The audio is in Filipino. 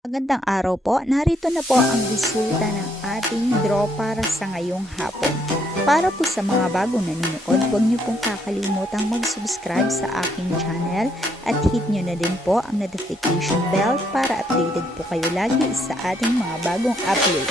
Magandang araw po. Narito na po ang resulta ng ating draw para sa ngayong hapon. Para po sa mga bagong nanonood, huwag niyo pong kakalimutang mag-subscribe sa aking channel at hit niyo na din po ang notification bell para updated po kayo lagi sa ating mga bagong upload.